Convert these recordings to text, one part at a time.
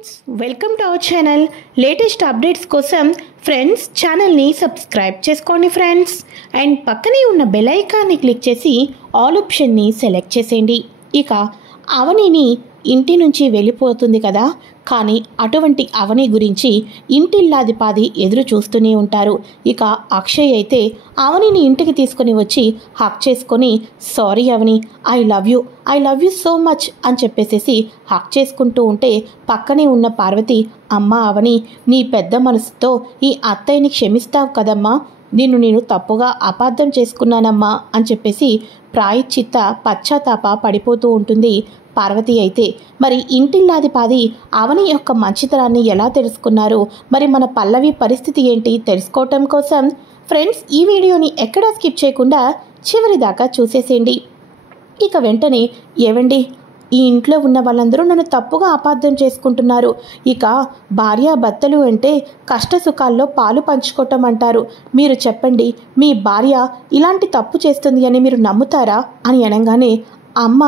Friends, welcome to our channel. Latest updates కోసం friends ఛానల్ని subscribe చేసుకోండి ఫ్రెండ్స్. అండ్ పక్కనే ఉన్న బెల్ ఐకాన్ని క్లిక్ చేసి ఆల్ ఆప్షన్ని సెలెక్ట్ చేసేయండి. ఇక అవనిని ఇంటి నుంచి వెళ్ళిపోతుంది కదా, కానీ అటువంటి అవని గురించి ఇంటిల్లాదిపాది ఎదురు చూస్తూనే ఉంటారు. ఇక అక్షయ్ అయితే అవనిని ఇంటికి తీసుకొని వచ్చి హక్ చేసుకొని, sorry Avani, I love you so much అని చెప్పేసేసి హక్ చేసుకుంటూ ఉంటే పక్కనే ఉన్న పార్వతి, అమ్మ అవని, నీ పెద్ద మనసుతో ఈ అత్తయ్యని క్షమిస్తావు కదమ్మా, నేను తప్పుగా అపార్థం చేసుకున్నానమ్మా అని చెప్పేసి ప్రాయశ్చిత్త పశ్చాత్తాప పడిపోతూ ఉంటుంది. పార్వతి అయితే మరి ఇంటిల్లాదిపాది అవని యొక్క మంచితనాన్ని ఎలా తెలుసుకున్నారు, మరి మన పల్లవి పరిస్థితి ఏంటి తెలుసుకోవటం కోసం ఫ్రెండ్స్ ఈ వీడియోని ఎక్కడా స్కిప్ చేయకుండా చివరి దాకా చూసేసేయండి. ఇక వెంటనే, ఏవండి, ఈ ఇంట్లో ఉన్న వాళ్ళందరూ నన్ను తప్పుగా అపార్థం చేసుకుంటున్నారు. ఇక భార్యాభర్తలు అంటే కష్ట సుఖాల్లో పాలు పంచుకోవటం అంటారు. మీరు చెప్పండి, మీ భార్య ఇలాంటి తప్పు చేస్తుంది అని మీరు నమ్ముతారా అని అనగానే, అమ్మ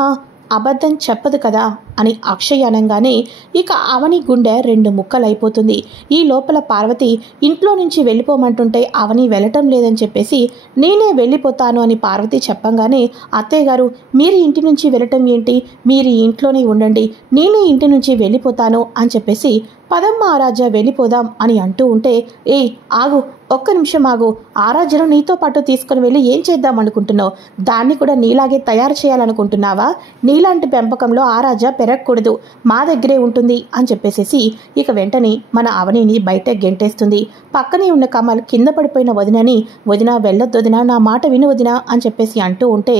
అబద్ధం చెప్పదు కదా అని అక్షయ్ అనగానే ఇక అవని గుండె రెండు ముక్కలైపోతుంది. ఈ లోపల పార్వతి ఇంట్లో నుంచి వెళ్ళిపోమంటుంటే అవని వెళ్ళటం లేదని చెప్పేసి, నేనే వెళ్ళిపోతాను అని పార్వతి చెప్పంగానే, అత్తయ్య గారు మీరు ఇంటి నుంచి వెళ్ళటం ఏంటి, మీరు ఇంట్లోనే ఉండండి, నేనే ఇంటి నుంచి వెళ్ళిపోతాను అని చెప్పేసి, పదమ్మ ఆరాధ్య వెళ్ళిపోదాం అని అంటూ ఉంటే, ఏయ్ ఆగు, ఒక్క నిమిషం ఆగు, ఆరాధ్యను నీతో పాటు తీసుకుని వెళ్ళి ఏం చేద్దాం అనుకుంటున్నావు, దాన్ని కూడా నీలాగే తయారు చేయాలనుకుంటున్నావా, నీలాంటి పెంపకంలో ఆరాధ్య పెరగకూడదు, మా దగ్గరే ఉంటుంది అని చెప్పేసేసి ఇక వెంటనే మన అవనిని బయట గెంటేస్తుంది. పక్కనే ఉన్న కమల్ కింద పడిపోయిన వదిన వెళ్ళొద్దు వదిన, నా మాట విను వదిన అని చెప్పేసి అంటూ ఉంటే,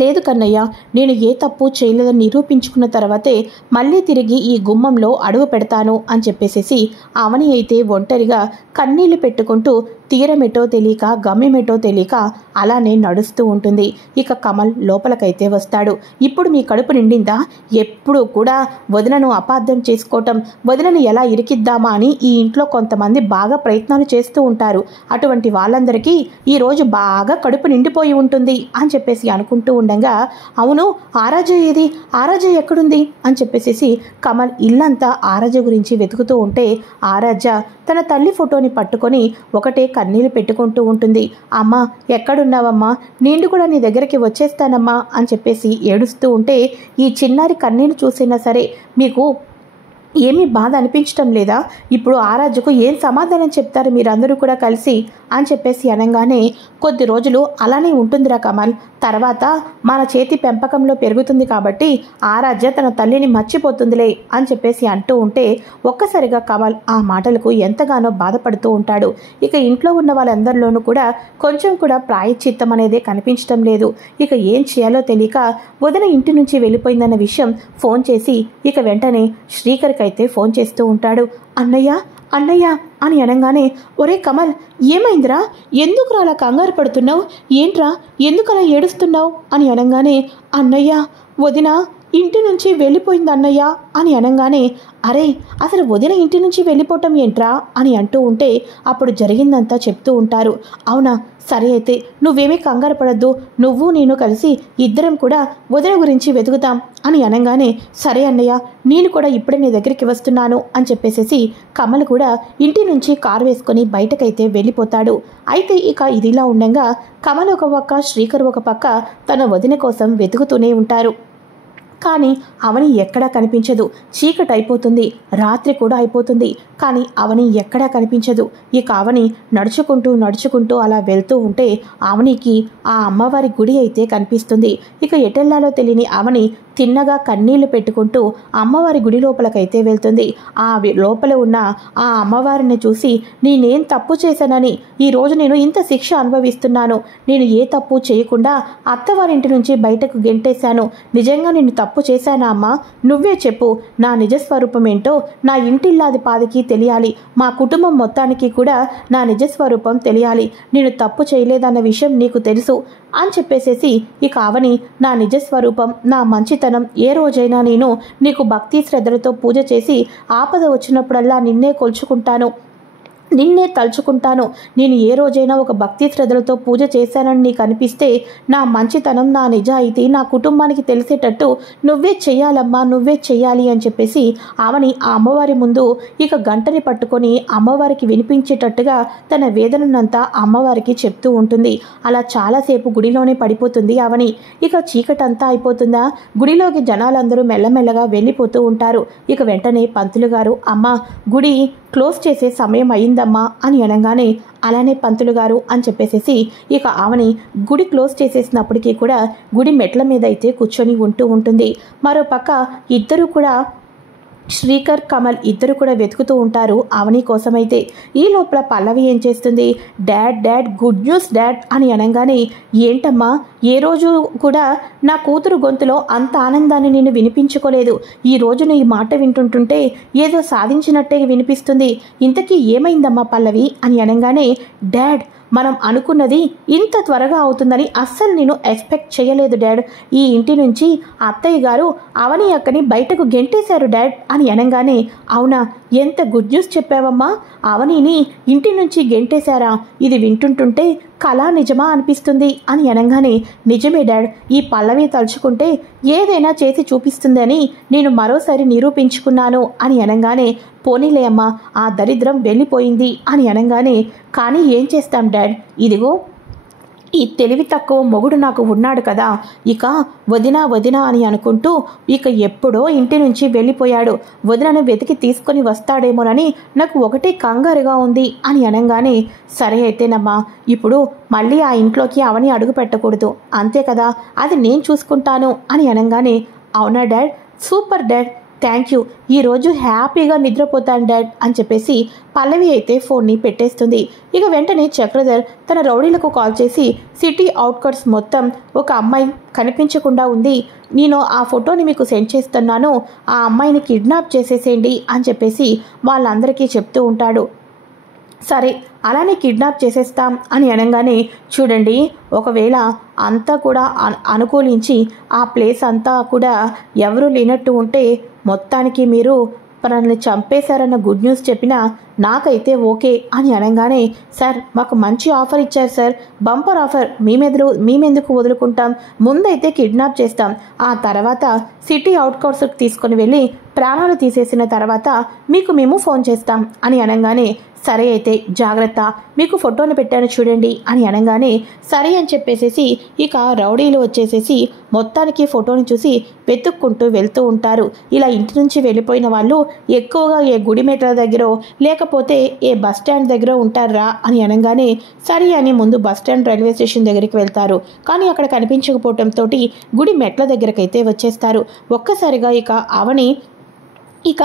లేదు కన్నయ్య, నేను ఏ తప్పు చేయలేదని నిరూపించుకున్న తర్వాతే మళ్ళీ తిరిగి ఈ గుమ్మంలో అడుగు పెడతాను అని చెప్పేసేసి అవని అయితే ఒంటరిగా కన్నీళ్లు పెట్టుకుంటూ తీరమెటో తెలియక గమ్యమెటో తెలియక అలానే నడుస్తూ ఉంటుంది. ఇక కమల్ లోపలకైతే వస్తాడు. ఇప్పుడు మీ కడుపు నిండిందా, ఎప్పుడు కూడా వదినను అపార్థం చేసుకోవటం, వదినను ఎలా ఇరికిద్దామా అని ఈ ఇంట్లో కొంతమంది బాగా ప్రయత్నాలు చేస్తూ ఉంటారు. అటువంటి వాళ్ళందరికీ ఈరోజు బాగా కడుపు నిండిపోయి ఉంటుంది అని చెప్పేసి అనుకుంటూ ఉండగా, అవును ఆరాధ్య ఏది, ఆరాధ్య ఎక్కడుంది అని చెప్పేసి కమల్ ఇల్లంతా ఆరాధ్య గురించి వెతుకుతూ ఉంటే ఆరాధ్య తన తల్లి ఫోటోని పట్టుకొని ఒకటే కన్నీళ్ళు పెట్టుకుంటూ ఉంటుంది. అమ్మ ఎక్కడున్నావమ్మా, నేను కూడా నీ దగ్గరికి వచ్చేస్తానమ్మా అని చెప్పేసి ఏడుస్తూ ఉంటే, ఈ చిన్నారి కన్నీళ్ళు చూసినా సరే మీకు ఏమీ బాధ అనిపించటం లేదా, ఇప్పుడు ఆరాధ్యకు ఏం సమాధానం చెప్తారు మీరందరూ కూడా కలిసి అని చెప్పేసి అనగానే, కొద్ది రోజులు అలానే ఉంటుందిరా కమల్, తర్వాత మన చేతి పెంపకంలో పెరుగుతుంది కాబట్టి ఆరాధ్య తన తల్లిని మర్చిపోతుందిలే అని చెప్పేసి అంటూ ఉంటే ఒక్కసారిగా కమల్ ఆ మాటలకు ఎంతగానో బాధపడుతూ ఉంటాడు. ఇక ఇంట్లో ఉన్న వాళ్ళందరిలోనూ కూడా కొంచెం కూడా ప్రాయశ్చిత్తం అనేదే కనిపించడం లేదు. ఇక ఏం చేయాలో తెలియక వదిన ఇంటి నుంచి వెళ్ళిపోయిందన్న విషయం ఫోన్ చేసి ఇక వెంటనే శ్రీకర్కి అయితే ఫోన్ చేస్తూ ఉంటాడు. అన్నయ్య అని అనగానే, ఒరే కమల్ ఏమైందిరా, ఎందుకు అలా కంగారు పడుతున్నావు, ఏంట్రా ఎందుకు అలా ఏడుస్తున్నావు అని అనగానే, అన్నయ్య వదిన ఇంటి నుంచి వెళ్ళిపోయింది అన్నయ్య అని అనగానే, అరే అసలు వదిన ఇంటి నుంచి వెళ్ళిపోవటం ఏంట్రా అని అంటూ ఉంటే అప్పుడు జరిగిందంతా చెప్తూ ఉంటారు. అవునా, సరే అయితే నువ్వేమీ కంగారు పడద్దు, నువ్వు నేను కలిసి ఇద్దరం కూడా వదిన గురించి వెతుకుతాం అని అనగానే, సరే అన్నయ్య నేను కూడా ఇప్పుడే నీ దగ్గరికి వస్తున్నాను అని చెప్పేసేసి కమల్ కూడా ఇంటి నుంచి కారు వేసుకొని బయటకైతే వెళ్ళిపోతాడు. అయితే ఇక ఇదిలా ఉండగా కమల్ ఒక పక్క శ్రీకర్ ఒక పక్క తన వదిన కోసం వెతుకుతూనే ఉంటారు. కానీ అవని ఎక్కడా కనిపించదు. చీకటి అయిపోతుంది, రాత్రి కూడా అయిపోతుంది, కానీ అవని ఎక్కడా కనిపించదు. ఇక అవని నడుచుకుంటూ అలా వెళ్తూ ఉంటే అవనికి ఆ అమ్మవారి గుడి అయితే కనిపిస్తుంది. ఇక ఎటెల్లాలో తెలియని అవని తిన్నగా కన్నీళ్లు పెట్టుకుంటూ అమ్మవారి గుడి లోపలకైతే వెళ్తుంది. ఆ లోపల ఉన్న ఆ అమ్మవారిని చూసి, నేనేం తప్పు చేశానని ఈరోజు నేను ఇంత శిక్ష అనుభవిస్తున్నాను, నేను ఏ తప్పు చేయకుండా అత్తవారింటి నుంచి బయటకు గెంటేశాను, నిజంగా నేను తప్పు చేశానా అమ్మా, నువ్వే చెప్పు, నా నిజస్వరూపం ఏంటో నా ఇంటిల్లాది పాదికి తెలియాలి, మా కుటుంబం మొత్తానికి కూడా నా నిజస్వరూపం తెలియాలి, నేను తప్పు చేయలేదన్న విషయం నీకు తెలుసు అని చెప్పేసేసి ఇక అవని నా నిజస్వరూపం, నా మంచితనం, ఏ రోజైనా నేను నీకు భక్తి శ్రద్ధలతో పూజ చేసి ఆపద వచ్చినప్పుడల్లా నిన్నే కొలుచుకుంటాను, నిన్నే తలుచుకుంటాను. నేను ఏ రోజైనా ఒక భక్తి శ్రద్ధలతో పూజ చేశానని నీకు అనిపిస్తే నా మంచితనం, నా నిజాయితీ నా కుటుంబానికి తెలిసేటట్టు నువ్వే చెయ్యాలమ్మా, నువ్వే చెయ్యాలి అని చెప్పేసి ఆమెని ఆ అమ్మవారి ముందు ఇక గంటని పట్టుకొని అమ్మవారికి వినిపించేటట్టుగా తన వేదనంతా అమ్మవారికి చెప్తూ ఉంటుంది. అలా చాలాసేపు గుడిలోనే పడిపోతుంది అవని. ఇక చీకటంతా అయిపోతుందా, గుడిలోకి జనాలందరూ మెల్లమెల్లగా వెళ్ళిపోతూ ఉంటారు. ఇక వెంటనే పంతులు గారు, అమ్మ గుడి క్లోజ్ చేసే సమయం అయిందమ్మా అని అనగానే, అలానే పంతులు గారు అని చెప్పేసేసి ఇక ఆమెని గుడి క్లోజ్ చేసేసినప్పటికీ కూడా గుడి మెట్ల మీద అయితే కూర్చొని ఉంటుంది. మరోపక్క ఇద్దరు కూడా శ్రీకర్, కమల్ ఇద్దరు కూడా వెతుకుతూ ఉంటారు అవని కోసమైతే. ఈ లోపల పల్లవి ఏం చేస్తుంది, డాడ్ గుడ్ న్యూస్ డాడ్ అని అనగానే, ఏంటమ్మా ఏ రోజు కూడా నా కూతురు గొంతులో అంత ఆనందాన్ని నేను వినిపించుకోలేదు. ఈ రోజు నీ మాట వింటుంటుంటే ఏదో సాధించినట్టే వినిపిస్తుంది. ఇంతకీ ఏమైందమ్మా పల్లవి అని అనగానే, డాడ్ మనం అనుకున్నది ఇంత త్వరగా అవుతుందని అస్సలు నేను ఎక్స్పెక్ట్ చేయలేదు డాడ్. ఈ ఇంటి నుంచి అత్తయ్య గారు అవని అక్కని బయటకు గెంటేశారు డాడ్ అని అనగానే, అవునా, ఎంత గుడ్ న్యూస్ చెప్పావమ్మా, అవనిని ఇంటి నుంచి గెంటేశారా? ఇది వింటుంటుంటే కళ నిజమా అనిపిస్తుంది అని అనగానే, నిజమే డాడ్, ఈ పల్లవి తలుచుకుంటే ఏదైనా చేసి చూపిస్తుందని నేను మరోసారి నిరూపించుకున్నాను అని అనగానే, పోనీలే అమ్మా ఆ దరిద్రం వెళ్ళిపోయింది అని అనగానే, కానీ ఏం చేస్తాం డాడ్, ఇదిగో ఈ తెలివి తక్కువ మొగుడు నాకు ఉన్నాడు కదా, ఇక వదినా అని అనుకుంటూ ఇక ఎప్పుడో ఇంటి నుంచి వెళ్ళిపోయాడు. వదినను వెతికి తీసుకొని వస్తాడేమోనని నాకు ఒకటే కంగారుగా ఉంది అని అనగానే, సరే అయితేనమ్మా ఇప్పుడు మళ్ళీ ఆ ఇంట్లోకి అవని అడుగు పెట్టకూడదు అంతే కదా, అది నేను చూసుకుంటాను అని అనగానే, అవునా dad, super dad, thank you, ఈరోజు హ్యాపీగా నిద్రపోతాను డాడ్ అని చెప్పేసి పల్లవి అయితే ఫోన్ని పెట్టేస్తుంది. ఇక వెంటనే చక్రధర్ తన రౌడీలకు కాల్ చేసి, సిటీ అవుట్కట్స్ మొత్తం ఒక అమ్మాయి కనిపించకుండా ఉంది, నేను ఆ ఫోటోని మీకు సెండ్ చేస్తున్నాను, ఆ అమ్మాయిని కిడ్నాప్ చేసేసేయండి అని చెప్పేసి వాళ్ళందరికీ చెప్తూ ఉంటాడు. సరే అలానే కిడ్నాప్ చేసేస్తాం అని అనగానే, చూడండి ఒకవేళ అంతా కూడా అనుకూలించి ఆ ప్లేస్ అంతా కూడా ఎవరూ లేనట్టు ఉంటే మొత్తానికి మీరు మనల్ని చంపేశారన్న గుడ్ న్యూస్ చెప్పినా నాకైతే ఓకే అని అనగానే, సార్ మాకు మంచి ఆఫర్ ఇచ్చారు సార్, బంపర్ ఆఫర్, మేమెందుకు వదులుకుంటాం, ముందైతే కిడ్నాప్ చేస్తాం, ఆ తర్వాత సిటీ అవుట్కట్స్కి తీసుకొని వెళ్ళి ప్రాణాలు తీసేసిన తర్వాత మీకు మేము ఫోన్ చేస్తాం అని అనగానే, సరే అయితే జాగ్రత్త, మీకు ఫోటోని పెట్టాను చూడండి అని అనగానే, సరే అని చెప్పేసేసి ఇక రౌడీలు వచ్చేసేసి మొత్తానికి ఫోటోని చూసి వెతుక్కుంటూ వెళ్తూ ఉంటారు. ఇలా ఇంటి నుంచి వెళ్ళిపోయిన వాళ్ళు ఎక్కువగా ఏ గుడి మెట్ల దగ్గర లేకపోతే ఏ బస్ స్టాండ్ దగ్గర ఉంటారా అని అనగానే, సరే అని ముందు బస్ స్టాండ్ రైల్వే స్టేషన్ దగ్గరికి వెళ్తారు. కానీ అక్కడ కనిపించకపోవడంతో గుడి మెట్ల దగ్గరకైతే వచ్చేస్తారు. ఒక్కసారిగా ఇక అవని ఇక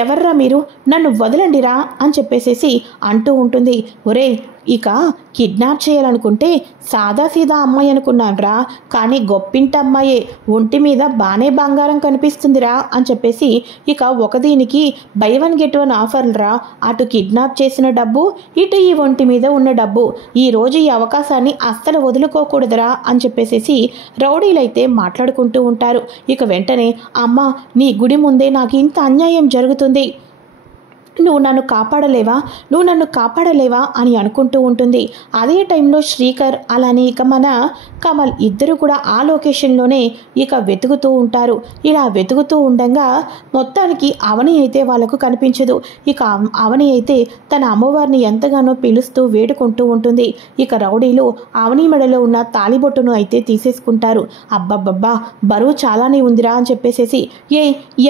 ఎవర్రా మీరు, నన్ను వదలండిరా అని చెప్పేసేసి అంటూ ఉంటుంది. ఒరే ఇక కిడ్నాప్ చేయాలనుకుంటే సాదాసీదా అమ్మాయి అనుకున్నాన్రా, కానీ గొప్పింటి అమ్మాయే, ఒంటి మీద బానే బంగారం కనిపిస్తుందిరా అని చెప్పేసి ఇక ఒక దీనికి బై వన్ గెట్ వన్ ఆఫర్రా, అటు కిడ్నాప్ చేసిన డబ్బు, ఇటు ఈ ఒంటి మీద ఉన్న డబ్బు, ఈరోజు ఈ అవకాశాన్ని అస్సలు వదులుకోకూడదురా అని చెప్పేసేసి రౌడీలైతే మాట్లాడుకుంటూ ఉంటారు. ఇక వెంటనే, అమ్మ నీ గుడి ముందే నాకు ఇంత అన్యాయం జరుగుతుంది, నువ్వు నన్ను కాపాడలేవా అని అనుకుంటూ ఉంటుంది. అదే టైంలో శ్రీకర్ అలానే ఇక మన కమల్ ఇద్దరు కూడా ఆ లొకేషన్లోనే ఇక వెతుకుతూ ఉంటారు. ఇలా వెతుకుతూ ఉండగా మొత్తానికి అవని అయితే వాళ్ళకు కనిపించదు. ఇక అవని అయితే తన అమ్మవారిని ఎంతగానో పిలుస్తూ వేడుకుంటూ ఉంటుంది. ఇక రౌడీలు అవని మెడలో ఉన్న తాలిబొట్టును అయితే తీసేసుకుంటారు. అబ్బబ్బబ్బా బరువు చాలానే ఉందిరా అని చెప్పేసేసి,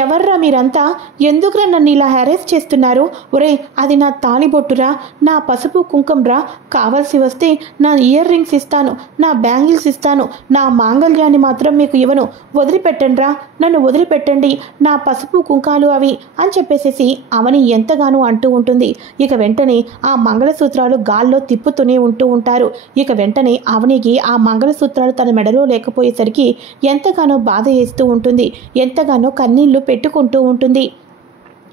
ఎవర్రా మీరంతా, ఎందుకురా నన్ను ఇలా హెరాస్ చేస్తున్నారు, ఒరే అది నా తాళిబొట్టురా, నా పసుపు కుంకంరా, కావాల్సి వస్తే నా ఇయర్ రింగ్స్ ఇస్తాను, నా బ్యాంగిల్స్ ఇస్తాను, నా మాంగళ్యాన్ని మాత్రం మీకు ఇవ్వను, వదిలిపెట్టండిరా, నన్ను వదిలిపెట్టండి, నా పసుపు కుంకాలు అవి అని చెప్పేసేసి అవని ఎంతగానో అంటూ ఉంటుంది. ఇక వెంటనే ఆ మంగళసూత్రాలు గాల్లో తిప్పుతూనే ఉంటారు. ఇక వెంటనే అవనికి ఆ మంగళసూత్రాలు తన మెడలో లేకపోయేసరికి ఎంతగానో బాధ వేస్తూ ఉంటుంది, ఎంతగానో కన్నీళ్లు పెట్టుకుంటూ ఉంటుంది.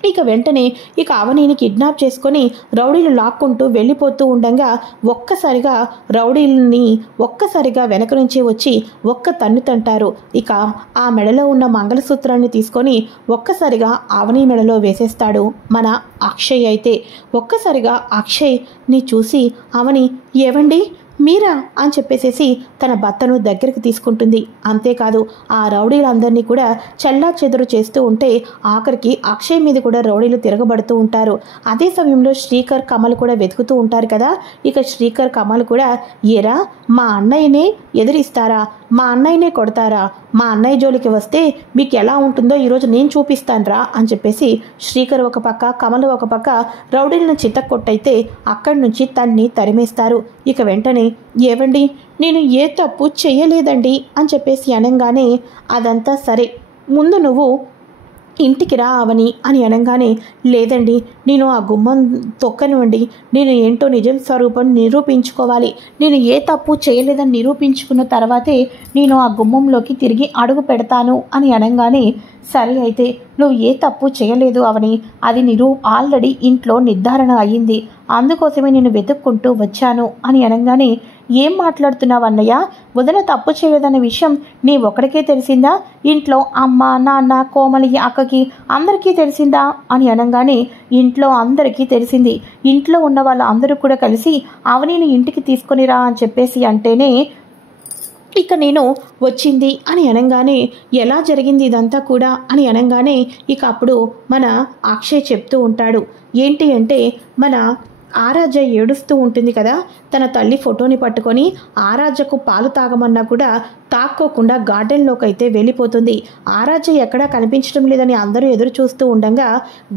ఇక వెంటనే ఇక అవనిని కిడ్నాప్ చేసుకొని రౌడీలు లాక్కుంటూ వెళ్ళిపోతూ ఉండగా ఒక్కసారిగా రౌడీలని వెనక నుంచి వచ్చి ఒక్క తన్ను తంటారు. ఇక ఆ మెడలో ఉన్న మంగళసూత్రాన్ని తీసుకొని ఒక్కసారిగా అవని మెడలో వేసేస్తాడు మన అక్షయ్. అయితే ఒక్కసారిగా అక్షయ్ని చూసి అవని ఏవండి మీరా అని చెప్పేసేసి తన భర్తను దగ్గరికి తీసుకుంటుంది. అంతేకాదు ఆ రౌడీలందరినీ కూడా చల్లా చెదురు చేస్తూ ఉంటే ఆఖరికి అక్షయ్ మీద కూడా రౌడీలు తిరగబడుతూ ఉంటారు. అదే సమయంలో శ్రీకర్ కమల్ కూడా వెతుకుతూ ఉంటారు కదా. ఇక శ్రీకర్ కమల్ కూడా ఏరా మా అన్నయ్యనే ఎదిరిస్తారా, మా అన్నయ్యనే కొడతారా, మా అన్నయ్య జోలికి వస్తే మీకు ఎలా ఉంటుందో ఈరోజు నేను చూపిస్తానురా అని చెప్పేసి శ్రీకర్ ఒక పక్క కమల్ ఒక పక్క రౌడీలను చిత్తకొట్టయితే అక్కడి నుంచి తన్ని తరిమేస్తారు. ఇక వెంటనే ఏవండి నేను ఏ తప్పు చెయ్యలేదండి అని చెప్పేసి అనగానే అదంతా సరే ముందు నువ్వు ఇంటికి రా అవని అని అనగానే లేదండి నేను ఆ గుమ్మం తొక్కనివ్వండి, నేను ఏంటో నిజం స్వరూపం నిరూపించుకోవాలి, నేను ఏ తప్పు చేయలేదని నిరూపించుకున్న తర్వాతే నేను ఆ గుమ్మంలోకి తిరిగి అడుగు పెడతాను అని అనగానే సరే అయితే నువ్వు ఏ తప్పు చేయలేదు అవని, అది ఆల్రెడీ ఇంట్లో నిర్ధారణ అయ్యింది, అందుకోసమే నేను వెతుక్కుంటూ వచ్చాను అని అనగానే ఏం మాట్లాడుతున్నావు అన్నయ్య, వదిన తప్పు చేయలేదన్న విషయం నీ ఒక్కడికే తెలిసిందా, ఇంట్లో అమ్మ నాన్న కోమలి అక్కకి అందరికీ తెలిసిందా అని అనగానే ఇంట్లో అందరికీ తెలిసింది, ఇంట్లో ఉన్న వాళ్ళు అందరూ కూడా కలిసి అవనిని ఇంటికి తీసుకొని రా అని చెప్పేసి అంటేనే ఇక నేను వచ్చింది అని అనగానే ఎలా జరిగింది ఇదంతా కూడా అని అనగానే ఇక అప్పుడు మన అక్షయ్ చెప్తూ ఉంటాడు. ఏంటి అంటే మన ఆరాధ్య ఏడుస్తూ ఉంటుంది కదా, తన తల్లి ఫోటోని పట్టుకొని ఆరాధ్యకు పాలు తాగమన్నా కూడా తాక్కోకుండా గార్డెన్లోకి అయితే వెళ్ళిపోతుంది. ఆరాధ్య ఎక్కడా కనిపించడం లేదని అందరూ ఎదురు చూస్తూ ఉండగా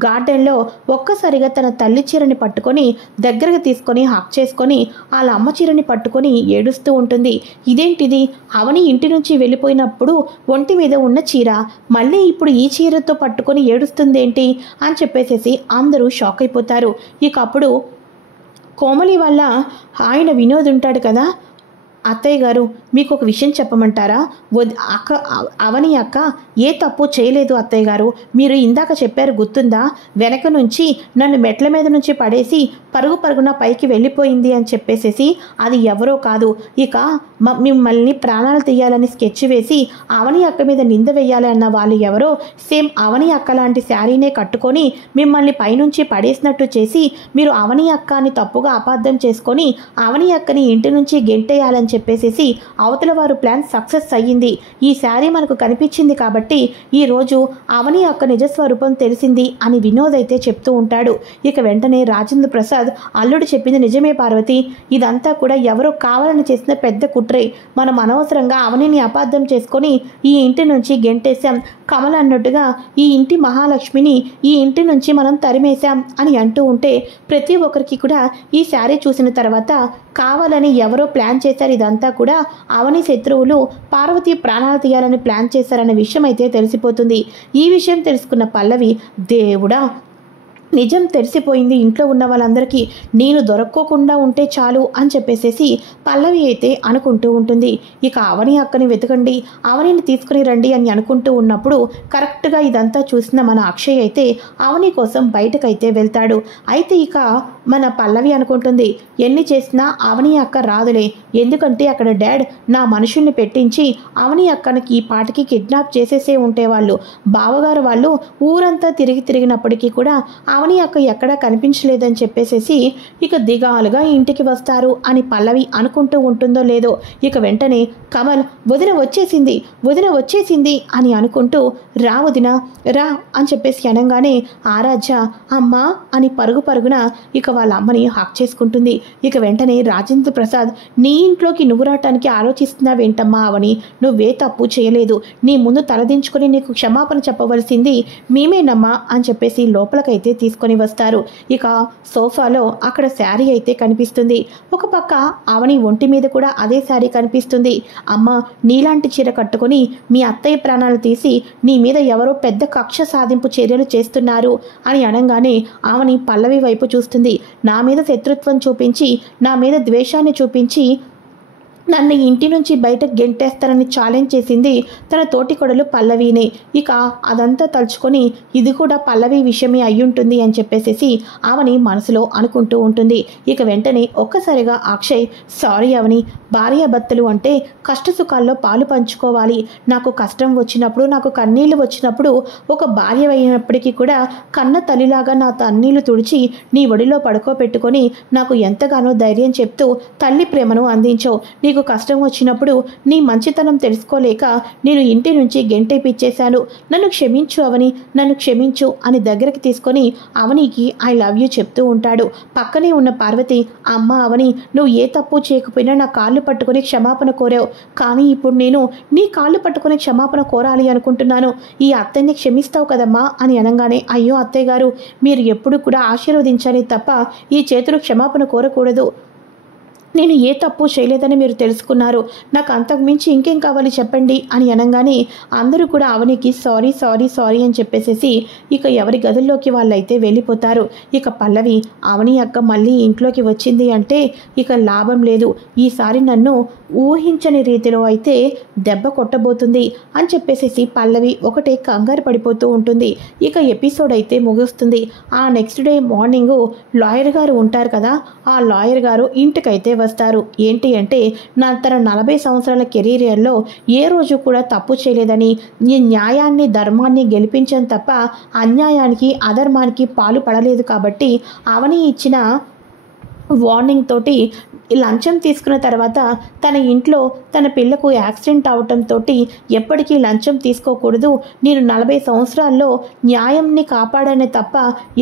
గార్డెన్లో ఒక్కసారిగా తన తల్లి చీరని పట్టుకొని దగ్గరకు తీసుకొని హక్ చేసుకొని వాళ్ళ అమ్మ చీరని పట్టుకొని ఏడుస్తూ ఉంటుంది. ఇదేంటిది, అవని ఇంటి నుంచి వెళ్ళిపోయినప్పుడు ఒంటి మీద ఉన్న చీర మళ్ళీ ఇప్పుడు ఈ చీరతో పట్టుకొని ఏడుస్తుందేంటి అని చెప్పేసేసి అందరూ షాక్ అయిపోతారు. ఇక అప్పుడు కోమలి వల్ల ఆయన వినోద్ ఉంటాడు కదా, అత్తయ్య గారు మీకు ఒక విషయం చెప్పమంటారా, అవని అక్క ఏ తప్పు చేయలేదు అత్తయ్య గారు, మీరు ఇందాక చెప్పారు గుర్తుందా, వెనక నుంచి నన్ను మెట్ల మీద నుంచి పడేసి పరుగున పైకి వెళ్ళిపోయింది అని చెప్పేసేసి అది ఎవరో కాదు, ఇక మిమ్మల్ని ప్రాణాలు తీయాలని స్కెచ్ వేసి అవని అక్క మీద నింద వేయాలి అన్న వాళ్ళు ఎవరో సేమ్ అవని అక్క లాంటి శారీనే కట్టుకొని మిమ్మల్ని పైనుంచి పడేసినట్టు చేసి మీరు అవని అక్క అని తప్పుగా అపార్థం చేసుకొని అవని అక్కని ఇంటి నుంచి గెంటేయాలని చెప్పేసేసి అవతల వారు ప్లాన్ సక్సెస్ అయ్యింది. ఈ శారీ మనకు కనిపించింది కాబట్టి ఈరోజు అవని అక్క నిజస్వరూపం తెలిసింది అని వినోద్ అయితే చెప్తూ ఉంటాడు. ఇక వెంటనే రాజేంద్ర ప్రసాద్ అల్లుడు చెప్పింది నిజమే పార్వతి, ఇదంతా కూడా ఎవరో కావాలని చేసిన పెద్ద కుట్రే, మనం అనవసరంగా అవనిని అపార్థం చేసుకొని ఈ ఇంటి నుంచి గెంటేశాం, కమల అన్నట్టుగా ఈ ఇంటి మహాలక్ష్మిని ఈ ఇంటి నుంచి మనం తరిమేశాం అని అంటూ ఉంటే ప్రతి ఒక్కరికి కూడా ఈ శారీ చూసిన తర్వాత కావాలని ఎవరో ప్లాన్ చేశారు, ఇదంతా కూడా అవని శత్రువులు పార్వతి ప్రాణాలు తీయాలని ప్లాన్ చేశారనే విషయం అయితే తెలిసిపోతుంది. ఈ విషయం తెలుసుకున్న పల్లవి దేవుడా నిజం తెలిసిపోయింది ఇంట్లో ఉన్న వాళ్ళందరికీ, నేను దొరక్కోకుండా ఉంటే చాలు అని చెప్పేసేసి పల్లవి అయితే అనుకుంటూ ఉంటుంది. ఇక అవని అక్కని వెతకండి, అవనిని తీసుకుని రండి అని అనుకుంటూ ఉన్నప్పుడు కరెక్ట్గా ఇదంతా చూసిన మన అక్షయ్ అయితే అవని కోసం బయటకైతే వెళ్తాడు. అయితే ఇక మన పల్లవి అనుకుంటుంది ఎన్ని చేసినా అవని అక్క రాదులే, ఎందుకంటే అక్కడ డాడ్ నా మనుషుల్ని పెట్టించి అవని అక్కనికి ఈ పాటికి కిడ్నాప్ చేసేసే ఉంటేవాళ్ళు, బావగారు వాళ్ళు ఊరంతా తిరిగినప్పటికీ కూడా అవని అక్క ఎక్కడా కనిపించలేదని చెప్పేసేసి ఇక దిగాలుగా ఇంటికి వస్తారు అని పల్లవి అనుకుంటూ ఉంటుందో లేదో ఇక వెంటనే కమల్ వదిన వచ్చేసింది అని అనుకుంటూ రా వదిన రా అని చెప్పేసి అనగానే ఆరాధ్య అమ్మ అని పరుగున ఇక వాళ్ళ అమ్మని హక్ చేసుకుంటుంది. ఇక వెంటనే రాజేంద్ర ప్రసాద్ నీ ఇంట్లోకి నువ్వు రావటానికి ఆలోచిస్తున్నావేంటమ్మా అవని, నువ్వే తప్పు చేయలేదు, నీ ముందు తలదించుకొని నీకు క్షమాపణ చెప్పవలసింది మేమేనమ్మా అని చెప్పేసి లోపలికైతే తీసుకొని వస్తారు. ఇక సోఫాలో అక్కడ శారీ అయితే కనిపిస్తుంది. ఒక పక్క అవని ఒంటి మీద కూడా అదే శారీ కనిపిస్తుంది. అమ్మ నీలాంటి చీర కట్టుకొని మీ అత్తయ్య ప్రాణాలు తీసి నీ మీద ఎవరో పెద్ద కక్ష సాధింపు చర్యలు చేస్తున్నారు అని అనగానే అవని పల్లవి వైపు చూస్తుంది. నా మీద శత్రుత్వం చూపించి నా మీద ద్వేషాన్ని చూపించి నన్ను ఇంటి నుంచి బయటకు గెంటేస్తారని ఛాలెంజ్ చేసింది తన తోటి కొడలు పల్లవినే. ఇక అదంతా తలుచుకొని ఇది కూడా పల్లవి విషయమే అయ్యుంటుంది అని చెప్పేసేసి అవని మనసులో అనుకుంటూ ఉంటుంది. ఇక వెంటనే ఒక్కసారిగా అక్షయ్, సారీ అవని, భార్యాభర్తలు అంటే కష్టసుఖాల్లో పాలు పంచుకోవాలి. నాకు కష్టం వచ్చినప్పుడు, నాకు కన్నీళ్లు వచ్చినప్పుడు ఒక భార్య అయినప్పటికీ కూడా కన్న తల్లిలాగా నా కన్నీళ్లు తుడిచి నీ ఒడిలో పడుకోబెట్టుకొని నాకు ఎంతగానో ధైర్యం చెప్తూ తల్లి ప్రేమను అందించావు. నీకు కష్టం వచ్చినప్పుడు నీ మంచితనం తెలుసుకోలేక నేను ఇంటి నుంచి గెంటేపిచ్చేశాను. నన్ను క్షమించు అవని, నన్ను క్షమించు అని దగ్గరికి తీసుకొని అవనికి ఐ లవ్ యూ చెప్తూ ఉంటాడు. పక్కనే ఉన్న పార్వతి, అమ్మ అవని, నువ్వు ఏ తప్పు చేయకపోయినా నా కాళ్ళు పట్టుకొని క్షమాపణ కోరావు. కానీ ఇప్పుడు నేను నీ కాళ్ళు పట్టుకొని క్షమాపణ కోరాలి అనుకుంటున్నాను. ఈ అత్తయ్యని క్షమిస్తావు కదమ్మా అని అనగానే, అయ్యో అత్తయ్య గారు, మీరు ఎప్పుడు కూడా ఆశీర్వదించాలి తప్ప ఈ చేతులు క్షమాపణ కోరకూడదు. నేను ఏ తప్పు చేయలేదని మీరు తెలుసుకున్నారు. నాకు అంతకు మించి ఇంకేం కావాలి చెప్పండి అని అనగానే అందరూ కూడా అవనికి సారీ సారీ సారీ అని చెప్పేసేసి ఇక ఎవరి గదుల్లోకి వాళ్ళైతే వెళ్ళిపోతారు. ఇక పల్లవి, అవని అక్క మళ్ళీ ఇంట్లోకి వచ్చింది అంటే ఇక లాభం లేదు, ఈసారి నన్ను ఊహించని రీతిలో అయితే దెబ్బ కొట్టబోతుంది అని చెప్పేసేసి పల్లవి ఒకటే కంగారు పడిపోతూ ఉంటుంది. ఇక ఎపిసోడ్ అయితే ముగుస్తుంది. ఆ నెక్స్ట్ డే మార్నింగు లాయర్ గారు ఉంటారు కదా, ఆ లాయర్ గారు ఇంటికైతే వస్తారు. ఏంటి అంటే తన 40 సంవత్సరాల కెరీర్లో ఏ రోజు కూడా తప్పు చేయలేదని, ఈ న్యాయాన్ని ధర్మాన్ని గెలిపించని తప్ప అన్యాయానికి అధర్మానికి పాలు పడలేదు కాబట్టి అవని ఇచ్చిన వార్నింగ్ తోటి లంచం తీసుకున్న తర్వాత తన ఇంట్లో తన పిల్లకు యాక్సిడెంట్ అవటంతో ఎప్పటికీ లంచం తీసుకోకూడదు, నేను 40 సంవత్సరాల్లో న్యాయంని కాపాడానే తప్ప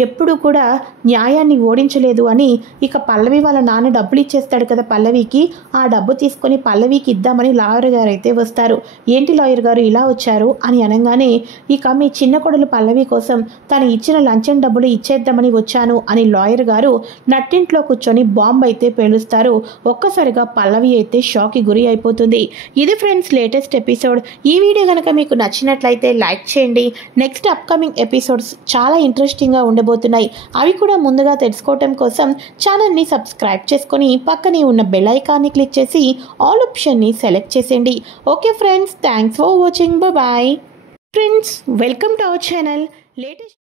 ఎప్పుడు కూడా న్యాయాన్ని ఓడించలేదు అని ఇక పల్లవి వాళ్ళ నాన్న డబ్బులు ఇచ్చేస్తాడు కదా పల్లవికి, ఆ డబ్బు తీసుకొని పల్లవికి ఇద్దామని లాయర్ గారు అయితే వస్తారు. ఏంటి లాయర్ గారు ఇలా వచ్చారు అని అనగానే, ఇక మీ చిన్న కొడలు పల్లవి కోసం తను ఇచ్చిన లంచం డబ్బులు ఇచ్చేద్దామని వచ్చాను అని లాయర్ గారు నట్టింట్లో కూర్చొని బాంబు అయితే పేలుస్తారు. ఒక్కసారిగా పల్లవి అయితే షాక్కి గురి అయిపోతుంది. ఇది ఫ్రెండ్స్ లేటెస్ట్ ఎపిసోడ్. ఈ వీడియో కనుక మీకు నచ్చినట్లయితే లైక్ చేయండి. నెక్స్ట్ అప్కమింగ్ ఎపిసోడ్స్ చాలా ఇంట్రెస్టింగ్గా ఉండబోతున్నాయి. అవి కూడా ముందుగా తెలుసుకోవటం కోసం ఛానల్ని సబ్స్క్రైబ్ చేసుకొని పక్కనే ఉన్న బెల్ ఐకాన్ని క్లిక్ చేసి ఆల్ ఆప్షన్ని సెలెక్ట్ చేసేయండి. Okay friends, thanks for watching. Bye friends, welcome to our channel latest